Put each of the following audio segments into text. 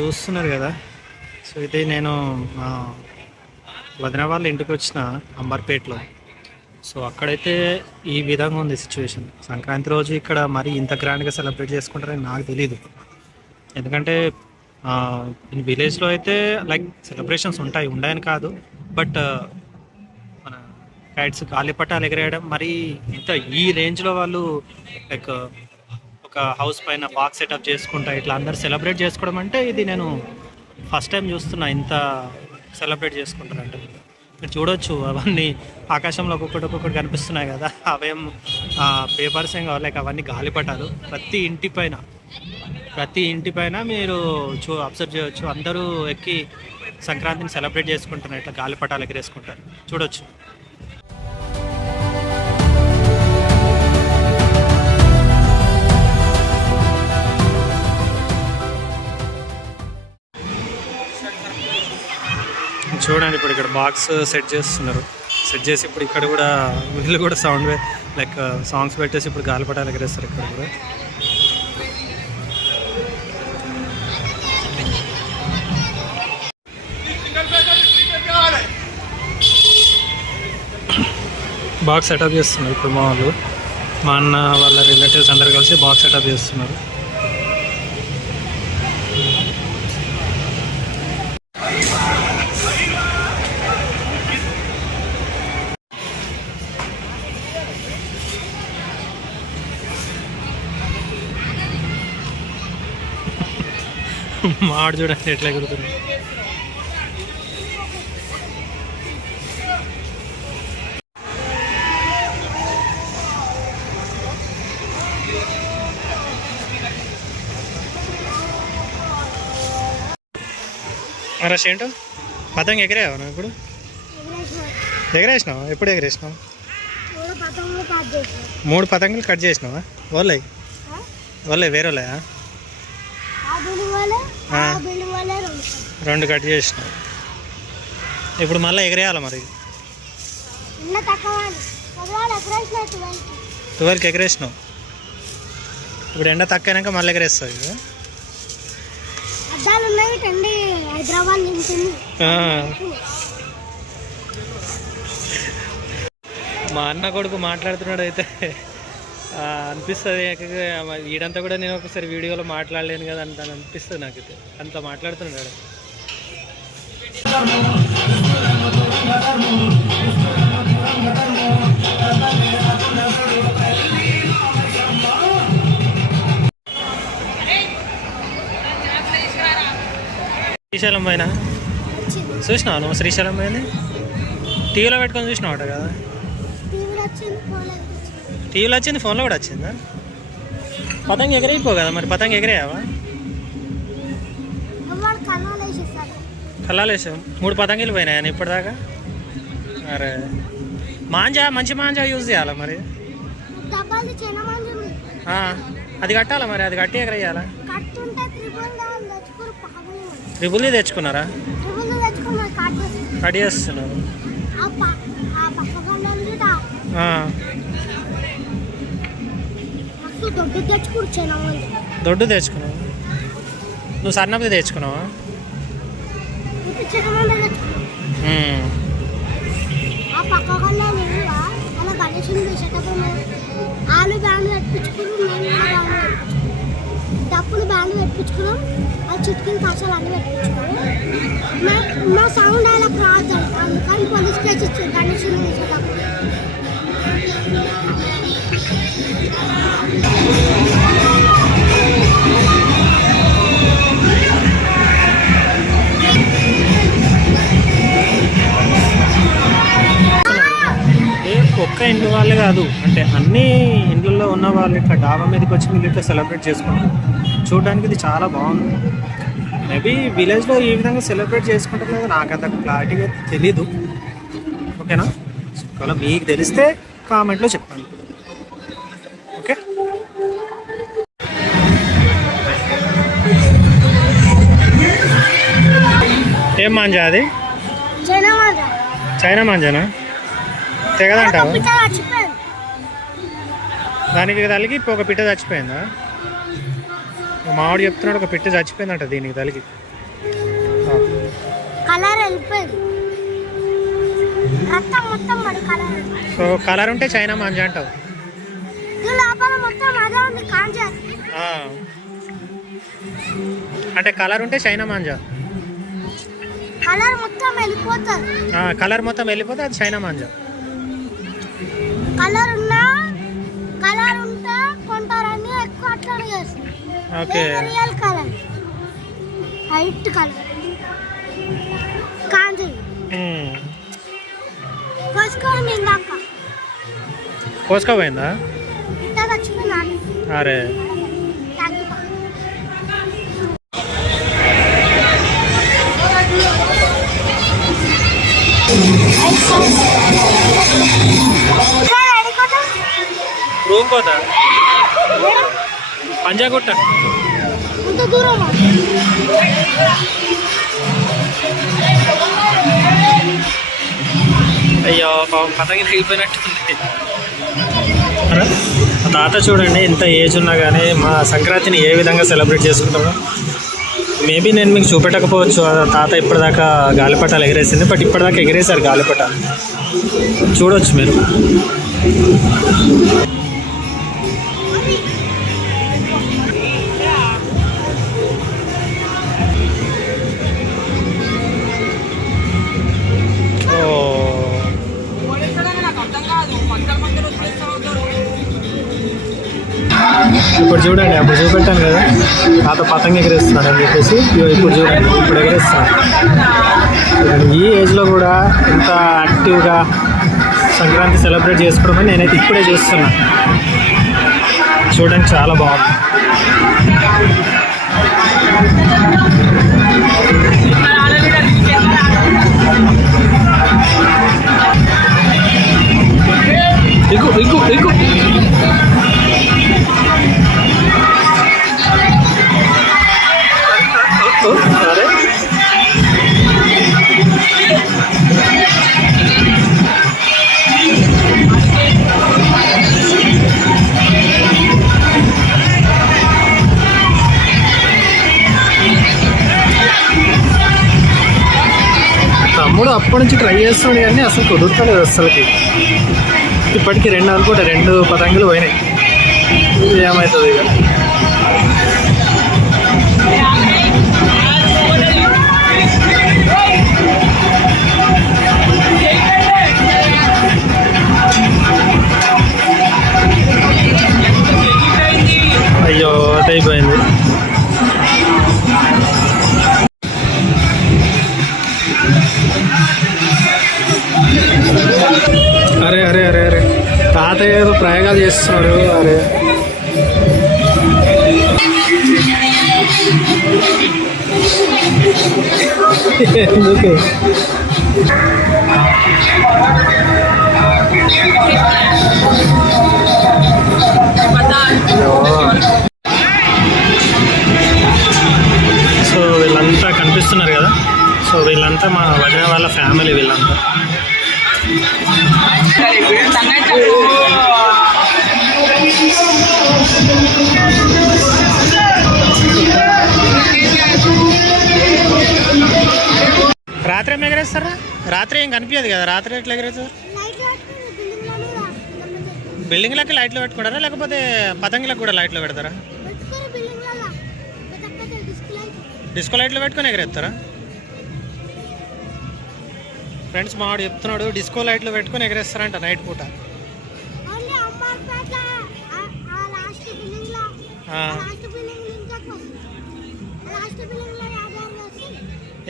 చూస్తున్నారు కదా. సో ఇది నేను వదిన వాళ్ళ ఇంటికి వచ్చిన అంబర్పేటలో. సో అక్కడైతే ఈ విధంగా ఉంది సిచ్యువేషన్. సంక్రాంతి రోజు ఇక్కడ మరి ఇంత గ్రాండ్గా సెలబ్రేట్ చేసుకుంటారని నాకు తెలీదు. ఎందుకంటే విలేజ్లో అయితే లైక్ సెలబ్రేషన్స్ ఉండని కాదు, బట్ మన కైట్స్ గాలిపటాలు ఎగరేయడం మరి ఇంత ఈ రేంజ్లో వాళ్ళు లైక్ ఒక హౌస్ పైన బాక్స్ సెటప్ చేసుకుంటా ఇట్లా అందరు సెలబ్రేట్ చేసుకోవడం అంటే ఇది నేను ఫస్ట్ టైం చూస్తున్నా. ఇంత సెలబ్రేట్ చేసుకుంటారంటే మీరు చూడొచ్చు, అవన్నీ ఆకాశంలో ఒక్కొక్కటి కనిపిస్తున్నాయి కదా, అవేం పేపర్స్ ఏం కావాలి, లైక్ అవన్నీ గాలిపటాలు. ప్రతి ఇంటి పైన మీరు అబ్జర్వ్ చేయవచ్చు. అందరూ ఎక్కి సంక్రాంతిని సెలబ్రేట్ చేసుకుంటున్నారు, ఇట్లా గాలిపటాలు ఎగరేసుకుంటారు, చూడొచ్చు. చూడండి ఇప్పుడు ఇక్కడ బాక్స్ సెట్ చేస్తున్నారు. సెట్ చేసి ఇప్పుడు ఇక్కడ కూడా వీళ్ళు కూడా సౌండ్ లైక్ సాంగ్స్ పెట్టేసి ఇప్పుడు గాలిపటాలు ఎగరేస్తారు ఇక్కడ కూడా. బాక్స్ సెటప్ చేస్తున్నారు ఇప్పుడు మా వాళ్ళు, మా అన్న వాళ్ళ రిలేటివ్స్ అందరు కలిసి బాక్స్ సెటప్ చేస్తున్నారు. మాడు చూడండి ఎట్లా ఎగురుతుంది. రష్ ఏంటో పతంగ ఎగిరావా నువ్వు ఇప్పుడు? ఎగరేసినావా? ఎప్పుడు ఎగరేసినావు? 3 పతంగులు కట్ చేసినావా? వాళ్ళే వేరేలయా? 2 కట్ చేసినావు. ఇప్పుడు మళ్ళీ ఎగరేయాలి మరి. 12కి ఎగరేసినావు. ఇప్పుడు ఎండ తక్కువైనాక మళ్ళీ ఎగరేస్తావు కదా. మా అన్న కొడుకు మాట్లాడుతున్నాడు అయితే అనిపిస్తుంది. వీడంతా కూడా నేను ఒకసారి వీడియోలో మాట్లాడలేను కదా అంత అనిపిస్తుంది నాకైతే. అంత మాట్లాడుతున్నాడు. శ్రీశైలం పైన చూసినావు నువ్వు? శ్రీశైలం పైన టీవీలో పెట్టుకొని చూసినావట కదా. టీవీలో వచ్చింది, ఫోన్లో కూడా వచ్చిందా? పతంగ ఎగరైపో కదా మరి. పతంగ ఎగరేయావా? కళ్ళాలు వేసావు. 3 పతంగిలు పోయినాయని ఇప్పటిదాకా. అరే మంచి మాంజా యూజ్ చేయాలా మరి. అది కట్టాలా మరి, అది కట్టి ఎగరేయాలా? ట్రిబుల్ తెచ్చుకున్నారా? కట్ చేస్తున్నారు. దొడ్డు తెచ్చుకున్నావు నువ్వు? సన్నది తెచ్చుకున్నావా? డప్పులు బ్యాండ్ పెట్టించుకున్నాం, ఆ చుట్టుకుని కష్టాలు అన్నీ పెట్టించుకున్నాం. మా సౌండ్ అలా రాదు అందుకని పోలీస్ కేసు ఇచ్చారు గణేష్ తీసేటప్పుడు. ఒక్క ఇంటి వాళ్ళే కాదు, అంటే అన్ని ఇండ్లలో ఉన్న వాళ్ళు ఇట్లా డాబా మీదకి వచ్చి వీళ్ళు ఇట్లా సెలబ్రేట్ చేసుకుంటారు. చూడడానికి ఇది చాలా బాగుంది. మేబీ విలేజ్లో ఈ విధంగా సెలబ్రేట్ చేసుకుంటారు లేదా నాకు అంత క్లారిటీగా తెలీదు. ఓకేనా? ఒకవేళ మీకు తెలిస్తే కామెంట్లో చెప్పండి. ఓకే, ఏం మాంజా అది? చైనా మాంజానా? తెగదంటావా? దానికి తలిగి ఒక పిట్ట చచ్చిపోయిందా? మావాడు చెప్తున్నాడు ఒక పిట్ట చచ్చిపోయిందంట దీనికి తలిగి. కలర్ వెళ్ళిపోయింది, రక్తం మొత్తం పడి కలర్. సో కలర్ ఉంటే చైనా మాంజా అంటావు. ఇది లోపల మొత్తం అదే ఉంది కాంజా. అంటే కలర్ ఉంటే చైనా మాంజా, కలర్ మొత్తం వెళ్ళిపోతుంది. కలర్ మొత్తం వెళ్ళిపోతే అది చైనా మాంజా. కలర్ ఉంటే కొంటారని ఎక్కువ అట్లా చేస్తారు. Okay, real colour white colour కాంజీ కోసుకోండి. ఇందాక కోసుకోపోయిందా? ఇంత వచ్చింది నాకు. అరే రూమ్ పోతా పంజాగుట్ట ఇంత దూరం అయ్యో పతంగి తెగిపోయినట్టుంది. తాత చూడండి ఎంత ఏజ్ ఉన్నా కానీ మా సంక్రాంతిని ఏ విధంగా సెలబ్రేట్ చేసుకుంటామో. మేబీ నేను మీకు చూపెట్టకపోవచ్చు, తాత ఇప్పటిదాకా గాలిపటాలు ఎగరేసింది, బట్ ఇప్పటిదాకా ఎగరేశారు గాలిపటాలు, చూడవచ్చు మీరు. ఇప్పుడు చూడండి, అప్పుడు చూపెట్టాను కదా తాత పతంగ ఎగరేస్తున్నాడు అని చెప్పేసి, ఇప్పుడు చూడండి ఇప్పుడు ఎగరేస్తున్నాడు. ఈ ఏజ్లో కూడా ఇంత యాక్టివ్గా సంక్రాంతి సెలబ్రేట్ చేసుకోవడం నేనైతే ఇప్పుడే చూస్తున్నా. చూడడానికి చాలా బాగుంది. ఎక్కు ఎక్కు ఎక్కు. అరే తమ్ముడు అప్పటి నుంచి ట్రై చేస్తాడు కానీ అసలు కుదురుతలేదు అసలుకి. ఇప్పటికీ 2 అనుకుంటా, 2 పతంగులు పోయినాయి. ఏమవుతుంది ఇక. అయ్యో అది అయిపోయింది. అరే అరే అరే అరే తాత ఏదో ప్రయోగాలు చేస్తున్నాడు. అరే ఓకే సో వీళ్ళంతా కనిపిస్తున్నారు కదా, సో వీళ్ళంతా మా వదిన వాళ్ళ ఫ్యామిలీ. వీళ్ళంతా రాత్రి ఏం ఎగరేస్తారా? రాత్రి ఏం కనిపించదు కదా, రాత్రి ఎట్లా ఎగరేస్తారు? బిల్డింగ్లకి లైట్లు పెట్టుకుంటారా లేకపోతే పతంగులకు కూడా లైట్లు పెడతారా? డిస్కో లైట్లు పెట్టుకొని ఎగరేస్తారా? ఫ్రెండ్స్ మావాడు చెప్తున్నాడు డిస్కో లైట్లు పెట్టుకొని ఎగరేస్తారంట నైట్ పూట.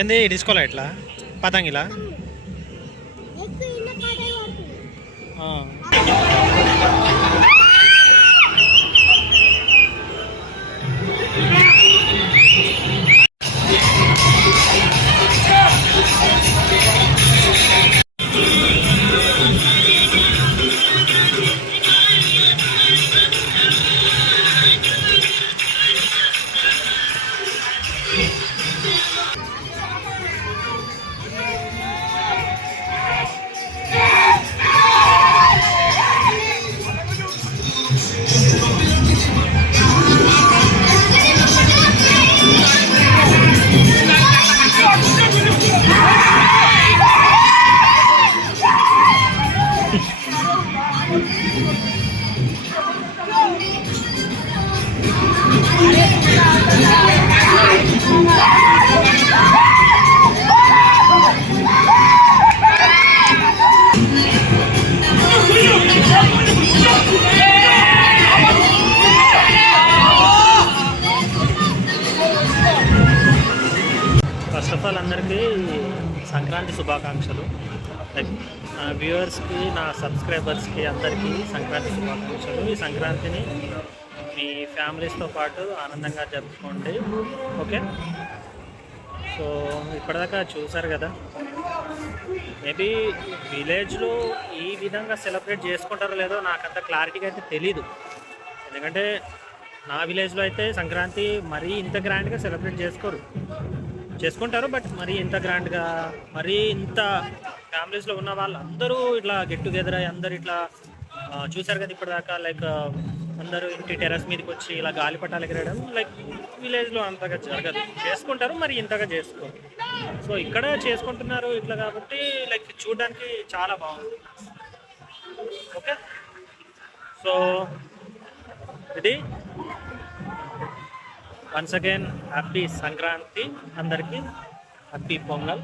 ఏంది డిస్కో లైట్లా పతంగిలా? ఫస్ట్ ఆఫ్ ఆల్ అందరికీ సంక్రాంతి శుభాకాంక్షలు. లైక్ నా వ్యూవర్స్కి, నా సబ్స్క్రైబర్స్కి అందరికీ సంక్రాంతి శుభాకాంక్షలు. ఈ సంక్రాంతిని మీ ఫ్యామిలీస్తో పాటు ఆనందంగా జరుపుకోండి. ఓకే, సో ఇప్పటిదాకా చూసారు కదా, మేబీ విలేజ్లో ఈ విధంగా సెలబ్రేట్ చేసుకుంటారో లేదో నాకంత క్లారిటీగా అయితే తెలీదు. ఎందుకంటే నా విలేజ్లో అయితే సంక్రాంతి మరీ ఇంత గ్రాండ్గా సెలబ్రేట్ చేసుకుంటారు, బట్ మరీ ఇంత గ్రాండ్గా, మరీ ఇంత ఫ్యామిలీస్లో ఉన్న వాళ్ళు అందరూ ఇట్లా గెట్ టుగెదర్ అయ్యి అందరూ ఇట్లా చూసారు కదా ఇప్పటిదాకా. లైక్ అందరూ ఇంటి టెర్రస్ మీదకి వచ్చి ఇలా గాలిపటాలు ఎగరడం లైక్ విలేజ్లో అంతగా జరగదు. చేసుకుంటారు, మరి ఇంతగా చేసుకోరు. సో ఇక్కడ చేసుకుంటున్నారు ఇట్లా కాబట్టి లైక్ చూడడానికి చాలా బాగుంది. ఓకే, సో ఇది వన్స్ అగైన్ హ్యాపీ సంక్రాంతి అందరికీ, హ్యాపీ పొంగల్.